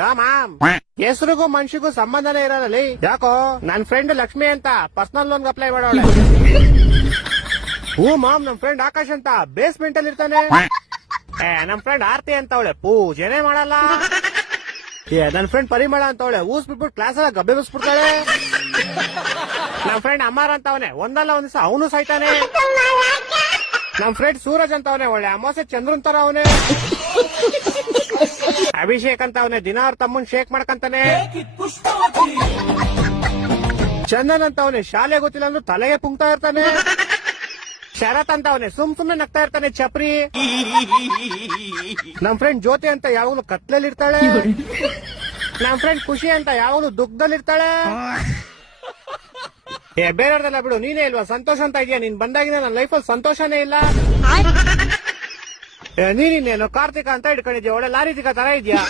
ಲಾ ma'am, ಹೆಸರಿಗೂ ಮನ್ಷಿಗೂ ಸಂಬಂಧನೇ ಇರೋದಲ್ಲಿ. ಯಾಕೋ ನನ್ ಫ್ರೆಂಡ್ ಲಕ್ಷ್ಮಿ ಅಂತ ಪರ್ಸನಲ್ ಲೋನ್ಗೆ ಅಪ್ಲೈ ಮಾಡೋಳೆ. ಹ್ಞೂ ಮಾಮ್, ನಮ್ ಫ್ರೆಂಡ್ ಆಕಾಶ್ ಅಂತ ಬೇಸ್ಮೆಂಟ್ ಅಲ್ಲಿ ಇರ್ತಾನೆ. ನಮ್ ಫ್ರೆಂಡ್ ಆರ್ತಿ ಅಂತ ಅವಳೆ ಪೂಜೆನೆ ಮಾಡಲ್ಲ. ನನ್ ಫ್ರೆಂಡ್ ಪರಿಮಳ ಅಂತ ಅವಳೆ ಊಸ್ ಬಿಟ್ಬಿಟ್ಟು ಕ್ಲಾಸ್ ಎಲ್ಲ ಗಬ್ಬೆ ಬಿಸ್ಬಿಡ್ತಾಳೆ. ನಮ್ ಫ್ರೆಂಡ್ ಅಮ್ಮಾರ್ ಅಂತ ಅವನೇ ಒಂದಲ್ಲ ಒಂದ್ ದಿವಸ ಅವನು ಸಾಯ್ತಾನೆ. ನಮ್ ಫ್ರೆಂಡ್ ಸೂರಜ್ ಅಂತ ಅವನೇ ಒಳ್ಳೆ ಅಮಾಸೆ ಚಂದ್ರನ್ ತರ ಅವನೇ. ಅಭಿಷೇಕ್ ಅಂತ ಅವನೇ ದಿನ ಅವ್ರ ತಮ್ಮನ್ ಶೇಕ್ ಮಾಡ್ಕಂತಾನೆ. ಚಂದನ್ ಅಂತ ಅವನೇ ಶಾಲೆ ಗೊತ್ತಿಲ್ಲ ಅಂದ್ರೂ ತಲೆಗೆ ಪುಂಕ್ತಾ ಇರ್ತಾನೆ. ಶರತ್ ಅಂತ ಅವನೇ ಸುಮ್ನೆ ನಗ್ತಾ ಇರ್ತಾನೆ ಚಪ್ರಿ. ನಮ್ ಫ್ರೆಂಡ್ ಜ್ಯೋತಿ ಅಂತ ಯಾವಾಗ್ಲೂ ಕತ್ಲಲ್ಲಿ ಇರ್ತಾಳೆ. ನಮ್ ಫ್ರೆಂಡ್ ಖುಷಿ ಅಂತ ಯಾವಾಗ್ಲೂ ದುಃಖದಲ್ಲಿ ಇರ್ತಾಳೆ. ಬೇರೆಯವ್ರದೆಲ್ಲ ಬಿಡು, ನೀನೇ ಇಲ್ವಾ ಸಂತೋಷ ಅಂತ ಇದೆಯಾ? ನೀನ್ ಬಂದಾಗಿನ ನನ್ನ ಲೈಫಲ್ಲಿ ಸಂತೋಷನೇ ಇಲ್ಲ. ನೀನೇನು ಕಾರ್ತಿಕ ಅಂತ ಇಟ್ಕೊಂಡಿದ್ಯಾ? ಒಳ್ಳೆ ಲಾರಿತಿಕ ತರ ಇದೆಯಾ?